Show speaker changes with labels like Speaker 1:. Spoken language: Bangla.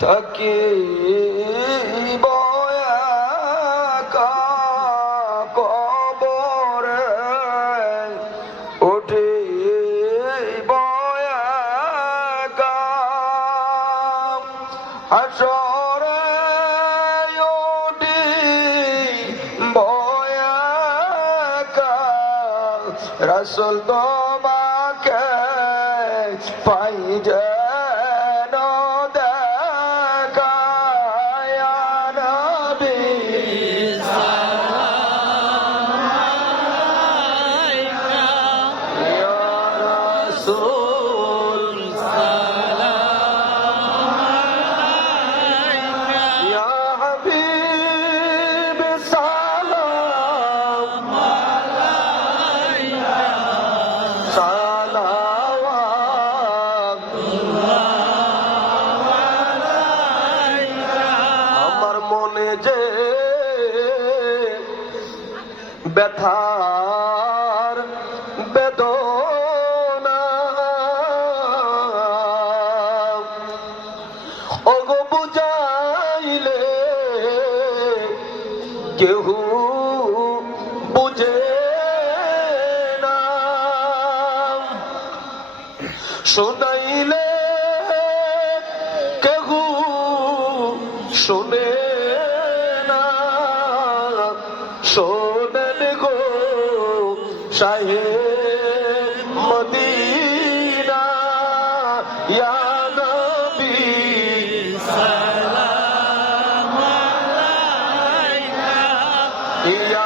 Speaker 1: থাকিব রসুল তোমাকে পাই যেন মনে যে ব্যথার বেদনা। ওগো বুঝাইলে কেহু বুঝে না। শোনাইলে কেহু শোনে শোনেন গো শাহে মদিনা ইয়া নবী ইয়া রাসূল